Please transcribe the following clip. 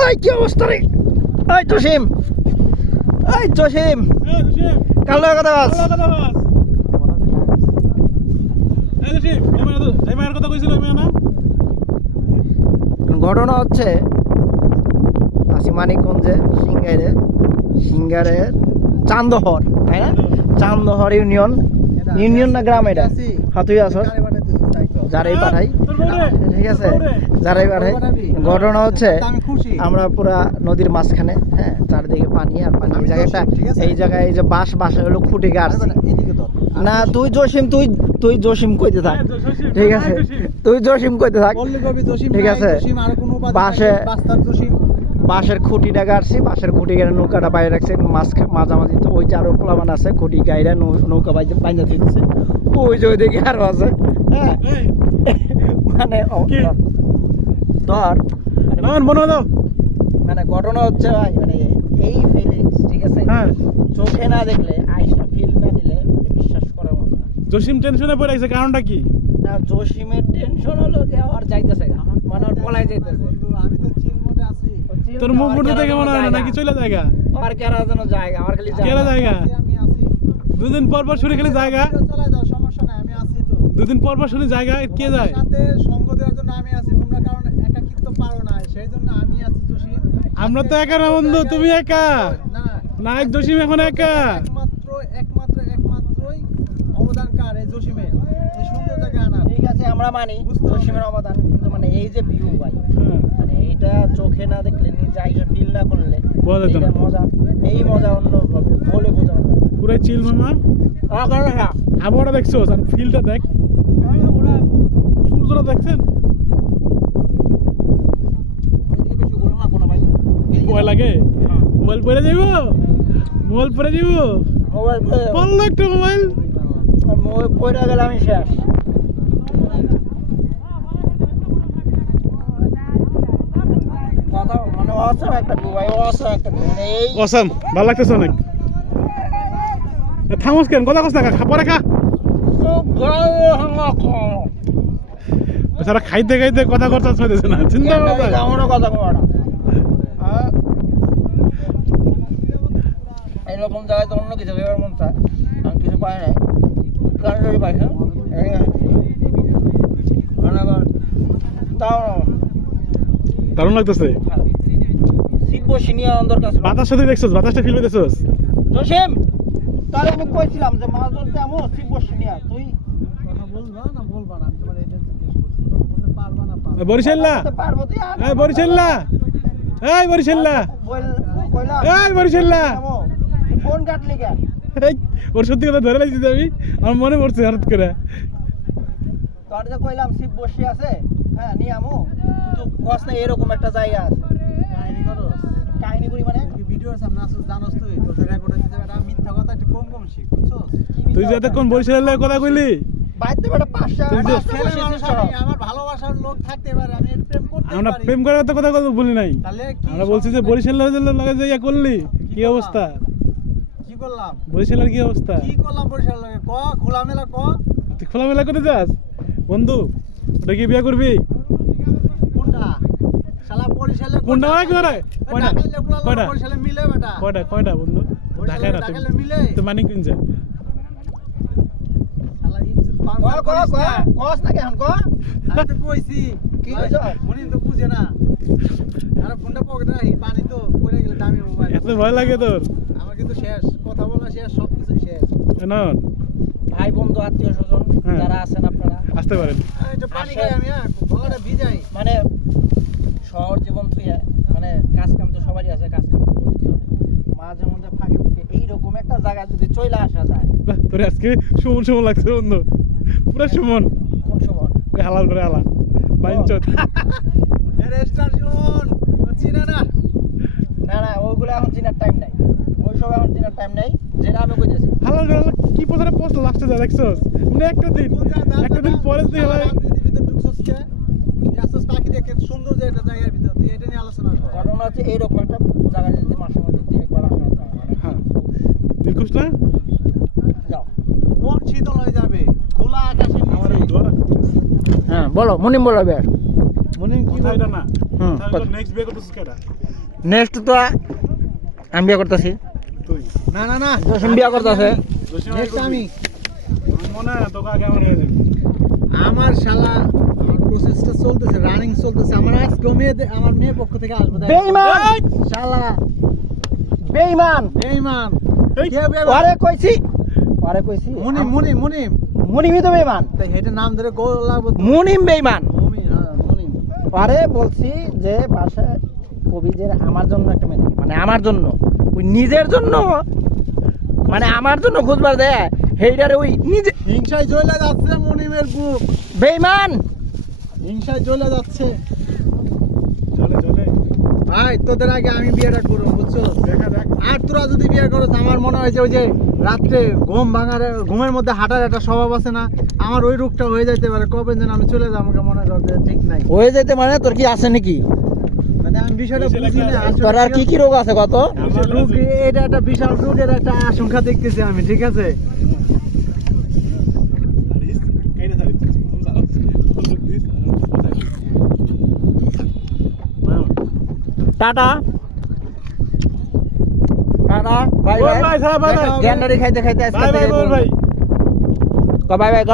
ওই কি অবস্থা রে? ওই জসিম, ওই জসিম, কালো কথা বাস। ঘটনা হচ্ছে মানিকগঞ্জে সিঙ্গারের চান্দহর, তাই না? চান্দহর ইউনিয়ন না গ্রাম? এটা হ্যাঁ, তুই আসস যারাই পাঠাই, ঠিক আছে, যারাই পাঠাই। ঘটনা হচ্ছে আমরা পুরা নদীর মাঝখানে, হ্যাঁ, চারদিকে পানি আর পানি। এই জায়গায় এই যে বাঁশে হলো খুঁটি গাড়ছি না। তুই জসিম কইতে থাক, ঠিক আছে? তুই জসিম কইতে থাক, ঠিক আছে? বাঁশের খুঁটিটা গাড়ছি, বাঁশের খুঁটি গাড়ে নৌকাটা বাইরে রাখছে মাঝামাঝি। তো ওই যে আরো প্লাবান আছে, খুঁটি গাইরা নৌকা বাইন্দা দিচ্ছে। ওই যে ওইদিকে আরো আছে, হ্যাঁ, মানে ধর মানে ঘটনা হচ্ছে ভাই, মানে এই ফিলিংস, ঠিক আছে, চোখে না দেখলে, আইসা ফিল না নিলে মানে বিশ্বাস করার মতো না। জসিম টেনশনে পড়ে গেছে, কারণটা কি? না, জসিমের টেনশন হলো যে আর যাইতেছে, মানে আর পলাই যাইতেছে। আমি তো চিল মোডে আছি। তোর মুখ মুড়তে দেখে মনে হয় না নাকি চলে জায়গা? আর কেরা যেন জায়গা, আমার খালি কেরা জায়গা? আমি আছি। দুদিন পর শুনে খালি জায়গা, চলে যাও, সমস্যা নাই, আমি আছি তো। দুদিন পর শুনে জায়গা কে যায়? সাথে সঙ্গ দেওয়ার জন্য আমি আছি, তোমরা কারণ একাকিত্ব পারো না, সেই জন্য আমি আছি। জসিম, আমরা তো একা না বন্ধু, তুমি একা না না। জসিম এখন একা। একমাত্রই অবদানকার এই জসিমের, এই সুন্দর জায়গা আনা। ঠিক আছে, আমরা মানি জসিমের অবদান, কিন্তু মানে এই যে ভিউ ভাই, মানে এটা চোখে না দেখলে, নিজে আইসা ফিল না করলে এইটার মজা, এই মজা অন্য বলে বোঝানো যায় না। পুরো চিল মামা। আবহাওয়াটা দেখছো আর ফিলটা দেখ, সূর্যটা দেখছেন? ভয় লাগে? মোবাইল পরে যাবো, মোবাইল পরে যাবো, পড়লো একটা মোবাইল পড়ে গেলে আমি শেষ। কথা মানে অসম একটা view ভাই, অসম একটা view, মানে এই অসাম, ভালো লাগতেছে অনেক। থামস কেন, কথা কস না, পরে খা। সারা খাইতে খাইতে কথা কথা শুনতেছে না, চিন্তা করতে আমারও কথা কওয়াটা এরকম জায়গায় তো অন্য কিছু ভেবার মন চায়, আমি কিছু পাই নাই, কারণ পাই না তাও দারুণ লাগতেছে। শিখবো সিনিয়র অন্ধর কাছে। বাতাস সাথে দেখছস, বাতাসটা ফিল পেতেছস? জসিম, তাহলে আমি কইছিলাম যে মাছ ধরতে আমো শিখবো সিনিয়র, তুই কথা বলবা না বলবা না, আমি তোমার এটা জিজ্ঞেস করছি, কথা বলতে পারবা না পারবা? বরিশাল্লা, পারবো তুই? এই বরিশাল্লা, এই বরিশাল্লা, কইলাম এই বরিশাল্লা, ফোন কাটলি কেন? এই ওর সত্যি কথা ধরে লাগছি আমি, আমার মনে পড়ছে হঠাৎ করে। তোর যে কইলাম শিব বসে আছে, হ্যাঁ নিয়ে আমো, তুই তো কস না এরকম একটা জায়গা আছে। কাহিনী করস? কাহিনী করি মানে তুই ভিডিওর সামনে আসছিস, জানোস তুই তোদের রেকর্ড হইছে, এটা মিথ্যা কথা একটু কম কম শিখ, বুঝছস? তুই যে এতক্ষণ বরিশালের কথা কইলি, বাইতে বেটা পাঁচটা তুই যে- আমার ভালোবাসার লোক থাকতে পারে, আমি প্রেম করতে পারি। আমরা প্রেম করার কথা বলি নাই, তাহলে কি আমরা বলছি যে বরিশালের লাগে যে ইয়া করলি, কি অবস্থা? কি করলাম? বরিশালের কি অবস্থা? কি করলাম বরিশাল লাগে? ক খোলামেলা ক। তুই খোলামেলা করে যাস বন্ধু? ওটা কি বিয়ে করবি? কোনটা? শালা বরিশালে কোনটা হয় করে? কয়টা? কয়টা? বরিশালে মিলে বেটা। কয়টা বন্ধু? ঢাকায় না ঢাকায় মিলে। তো মানিকগঞ্জ যা। শালা ইজ্জত পাঞ্জাব করিস না। কস না কেন ক? আমি তো কইছি কি কইছ? মনি তো বুঝে না। আর ফোনটা পকেটে রাখি, পানি তো পড়ে গেলে দামি মোবাইল। এত ভয় লাগে তোর? আমার কিন্তু শেষ, কথা বলা শেষ, সবকিছু শেষ। না ভাই বন্ধু আত্মীয় স্বজন হ্যাঁ। যারা আছেন আপনারা আসতে পারেন। এটা পানি খাই আমি, গলাটা ভিজাই। মানে শহর জীবন থুইয়া, মানে কাজ কাম তো সবারই আছে, কাজ কাম তো করতে হবে, মাঝে মধ্যে ফাঁকে ফুঁকে এইরকম একটা জায়গা যদি চলে আসা যায়। বাহ, তোর আজকে সুমন লাগছে বন্ধু, পুরো সুমন। কোন সময়? ওই হালাল করে হালা বাইনচত। রেজিস্ট্রেশন চিনা না? না ওইগুলো এখন চিনার টাইম নাই, ওই সব এখন চিনার টাইম নাই, যেটা আমি কইতেছি। হালাল করে হালা কি পথে পোস্ট লাস্টে যা দেখছস? মানে একটা দিন পরে তুই হালা রাজনীতির ভিতর ঢুকছস কে? আসছস পাখি দেখে, সুন্দর যে একটা জায়গার ভিতর, তুই এটা নিয়ে আলোচনা কর। ঘটনা হচ্ছে এইরকম একটা জায়গায় যদি মাসে মধ্যে দিয়ে একবার আসা যায়, মানে হ্যাঁ। দিল খুশ না? যাও। মন শীতল হয়ে যাবে, খোলা আকাশের আমার নিচে। দোয়া হ্যাঁ বলো মুনিম বলো এবার মুনিম কি কথা এটা না হুম, কথা হলো নেক্সট বিয়ে করতেছিস কেটা নেক্সট তো আমি বিয়ে করতেছি তুই না না না জসিম বিয়ে করতেছে জসিম নেক্সট আমি আমার মনে হয় তোকে আগে আমার হয়ে যাবে আমার শালা আমার প্রসেসটা চলতেছে রানিং চলতেছে আমার আজকে আমার মেয়ে পক্ষ থেকে আসবে দেখ। বেঈমান শালা বেঈমান বেঈমান এই, কে আরে কইছি মুনিম মুনিম মুনিম মুনিমই তো বেঈমান তাই হেটে নাম ধরে গোল লাগবে তো। মুনিম বেঈমান মুনিম হ্যাঁ মুনিম আরে বলছি যে বাসায় কবি যে আমার জন্য একটা মেয়ে দেখি, মানে আমার জন্য ওই নিজের জন্য মানে আমার জন্য খুঁজবার দেয় সেইটারে ওই নিজে হিংসায় জ্বলে যাচ্ছে মুনিমের বুক বেঈমান হিংসায় জ্বলে যাচ্ছে চলে চলে ভাই তোদের আগে আমি বিয়েটা করবো বুঝছো দেখা যাক আর তোরা যদি বিয়ে করো আমার মনে হয় যে ওই যে রাত্রে ঘুমের মধ্যে হাঁটার একটা স্বভাব আছে না আমার ওই রোগটা হয়ে যাইতে পারে কবে যেন আমি চলে যাবো আমাকে মনে কর যে ঠিক নাই হয়ে যেতে মানে তোর কি আছে নাকি মানে আমি বিষয়টা বুঝি না আসলে তোর আর কি কি রোগ আছে কত আমার রোগ এটা একটা বিশাল রোগের একটা আশঙ্কা দেখতেছি আমি ঠিক আছে কাইরে সারি দিস টাটা টাটা বাই ওই বাই ভাই সাহেব ভাই জ্ঞানদারি খাইতে খাইতে আজকে ভাই ভাই থেকে বল ভাই বাই বাই ক